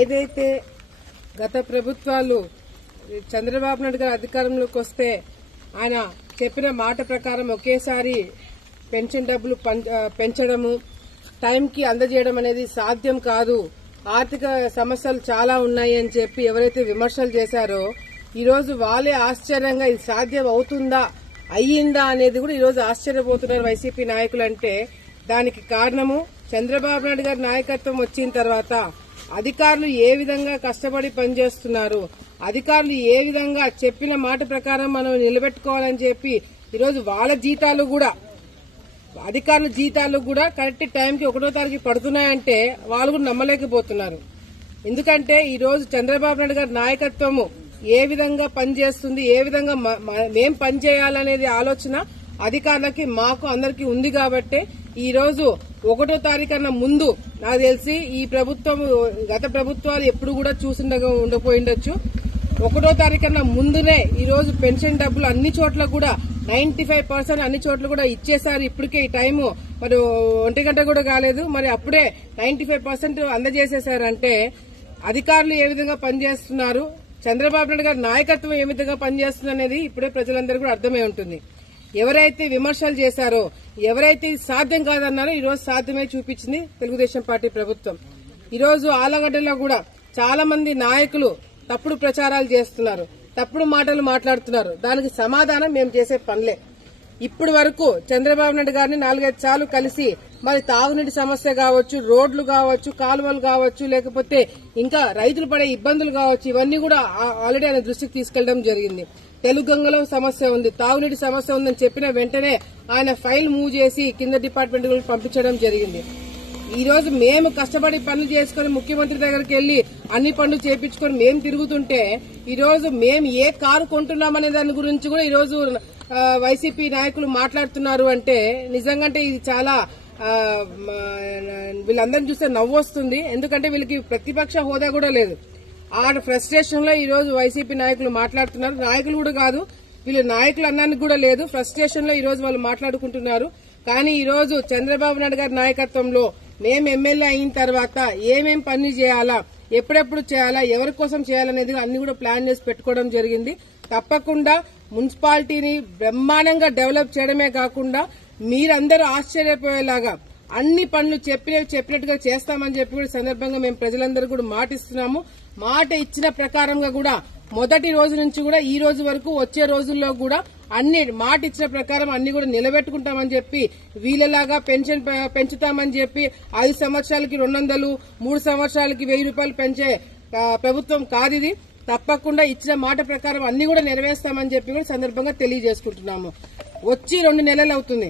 ఏదైతే గత ప్రభుత్వాలు చంద్రబాబు నాయుడు గారు అధికారంలోకి వస్తే ఆయన చెప్పిన మాట ప్రకారం ఒకేసారి పెన్షన్ డబ్బులు పెంచడము, టైంకి అందజేయడం అనేది సాధ్యం కాదు, ఆర్థిక సమస్యలు చాలా ఉన్నాయి అని చెప్పి ఎవరైతే విమర్శలు చేశారో ఈరోజు వాళ్ళే ఆశ్చర్యంగా ఇది సాధ్యం అవుతుందా, అయ్యిందా అనేది కూడా ఈరోజు ఆశ్చర్యపోతున్నారు వైసీపీ నాయకులు. అంటే దానికి కారణము చంద్రబాబు నాయుడు గారి నాయకత్వం వచ్చిన తర్వాత అధికారులు ఏ విధంగా కష్టపడి పనిచేస్తున్నారు, అధికారులు ఏ విధంగా చెప్పిన మాట ప్రకారం మనం నిలబెట్టుకోవాలని చెప్పి ఈరోజు వాళ్ళ జీతాలు కూడా, అధికారుల జీతాలు కూడా కరెక్ట్ టైంకి 1వ తారీఖు పడుతున్నాయంటే వాళ్ళు కూడా నమ్మలేకపోతున్నారు. ఎందుకంటే ఈ రోజు చంద్రబాబు నాయుడు గారి నాయకత్వము ఏ విధంగా పనిచేస్తుంది, ఏ విధంగా మేం పనిచేయాలనేది ఆలోచన అధికారులకి మాకు అందరికీ ఉంది కాబట్టి ఈ రోజు 1వ తారీఖు కన్నా ముందు నాకు తెలిసి ఈ ప్రభుత్వం గత ప్రభుత్వాలు ఎప్పుడు కూడా ఉండకపోయిండొచ్చు. 1వ తారీఖు కన్నా ముందునే ఈ రోజు పెన్షన్ డబ్బులు అన్ని చోట్ల కూడా 95% అన్ని చోట్ల కూడా ఇచ్చేసారు. ఇప్పటికే ఈ టైము మరి 1 గంట కూడా కాలేదు, మరి అప్పుడే 95% అందజేసేశారంటే అధికారులు ఏ విధంగా పనిచేస్తున్నారు, చంద్రబాబు నాయుడు గారి నాయకత్వం ఏ విధంగా పనిచేస్తుంది అనేది ఇప్పుడే ప్రజలందరూ కూడా అర్థమై ఉంటుంది. ఎవరైతే విమర్శలు చేశారో, ఎవరైతే సాధ్యం కాదన్నారో ఈ రోజు సాధ్యమే చూపించింది తెలుగుదేశం పార్టీ ప్రభుత్వం. ఈ రోజు ఆలగడ్డలో కూడా చాలా మంది నాయకులు తప్పుడు ప్రచారాలు చేస్తున్నారు, తప్పుడు మాటలు మాట్లాడుతున్నారు. దానికి సమాధానం మేము చేసే పనులే. ఇప్పటి వరకు చంద్రబాబు నాయుడు గారిని 4-5 సార్లు కలిసి మరి తాగునీటి సమస్య కావచ్చు, రోడ్లు కావచ్చు, కాలువలు కావచ్చు, లేకపోతే ఇంకా రైతులు పడే ఇబ్బందులు కావచ్చు, ఇవన్నీ కూడా ఆల్రెడీ ఆయన దృష్టికి తీసుకెళ్లడం జరిగింది. తెలుగంగలో సమస్య ఉంది, తాగునీటి సమస్య ఉందని చెప్పిన వెంటనే ఆయన ఫైల్ మూవ్ చేసి కింద డిపార్ట్మెంట్ పంపించడం జరిగింది. ఈ రోజు మేము కష్టపడి పనులు చేసుకుని ముఖ్యమంత్రి దగ్గరికి వెళ్లి అన్ని పనులు చేపించుకొని మేము తిరుగుతుంటే ఈ రోజు మేము ఏ కారు కొంటున్నామనే దాని గురించి కూడా ఈ రోజు వైసీపీ నాయకులు మాట్లాడుతున్నారు. అంటే నిజంగా ఇది చాలా వీళ్ళందరినీ చూస్తే నవ్వు వస్తుంది. ఎందుకంటే వీళ్ళకి ప్రతిపక్ష హోదా కూడా లేదు. ఆ ఫ్రస్ట్రేషన్ లో ఈ రోజు వైసీపీ నాయకులు మాట్లాడుతున్నారు. నాయకులు కూడా కాదు, వీళ్ళు నాయకులు అన్నానికి కూడా లేదు. ఫ్రస్ట్రేషన్ లో ఈ రోజు వాళ్ళు మాట్లాడుకుంటున్నారు. కానీ ఈ రోజు చంద్రబాబు నాయుడు గారి నాయకత్వంలో మేము ఎమ్మెల్యే అయిన తర్వాత ఏమేం పని చేయాలా, ఎప్పుడెప్పుడు చేయాలా, ఎవరి కోసం చేయాలనేది అన్ని కూడా ప్లాన్ చేసి పెట్టుకోవడం జరిగింది. తప్పకుండా మున్సిపాలిటీని బ్రహ్మాండంగా డెవలప్ చేయడమే కాకుండా మీరందరూ ఆశ్చర్యపోయేలాగా అన్ని పనులు చెప్పినట్టుగా చేస్తామని చెప్పి కూడా సందర్భంగా మేము ప్రజలందరూ కూడా మాట ఇస్తున్నాము. మాట ఇచ్చిన ప్రకారంగా కూడా మొదటి రోజు నుంచి కూడా ఈ రోజు వరకు వచ్చే రోజుల్లో కూడా అన్ని మాట ఇచ్చిన ప్రకారం అన్ని కూడా నిలబెట్టుకుంటామని చెప్పి వీళ్ళలాగా పెన్షన్ పెంచుతామని చెప్పి 5 సంవత్సరాలకి 200, 3 సంవత్సరాలకి 1000 రూపాయలు పెంచే ప్రభుత్వం కాదు ఇది. తప్పకుండా ఇచ్చిన మాట ప్రకారం అన్ని కూడా నెరవేర్స్తామని చెప్పి కూడా సందర్భంగా తెలియజేసుకుంటున్నాము. వచ్చి 2 నెలలు అవుతుంది.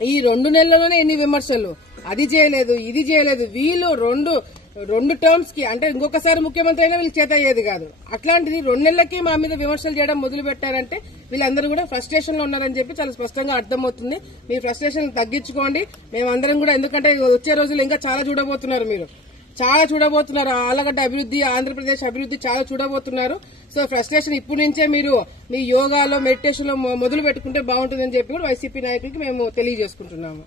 ఈ 2 నెలల్లోనే ఎన్ని విమర్శలు, అది చేయలేదు, ఇది చేయలేదు. వీళ్ళు రెండు టర్మ్స్ కి అంటే ఇంకొకసారి ముఖ్యమంత్రి అయినా వీళ్ళు చేత అయ్యేది కాదు. అట్లాంటిది 2 నెలలకి మా మీద విమర్శలు చేయడం మొదలు పెట్టారంటే వీళ్ళందరూ కూడా ఫ్రస్ట్రేషన్ లో ఉన్నారని చెప్పి చాలా స్పష్టంగా అర్థమవుతుంది. మీ ఫ్రస్ట్రేషన్ తగ్గించుకోండి. మేమందరం కూడా, ఎందుకంటే వచ్చే రోజులు ఇంకా చాలా చూడబోతున్నారు, మీరు చాలా చూడబోతున్నారు. ఆలగడ్డ అభివృద్ధి, ఆంధ్రప్రదేశ్ అభివృద్ధి చాలా చూడబోతున్నారు. సో ఫ్రస్ట్రేషన్ ఇప్పటి నుంచే మీరు మీ యోగాలో, మెడిటేషన్ లో మొదలు పెట్టుకుంటే బాగుంటుందని చెప్పి కూడా వైసీపీ నాయకులకి మేము తెలియజేసుకుంటున్నాము.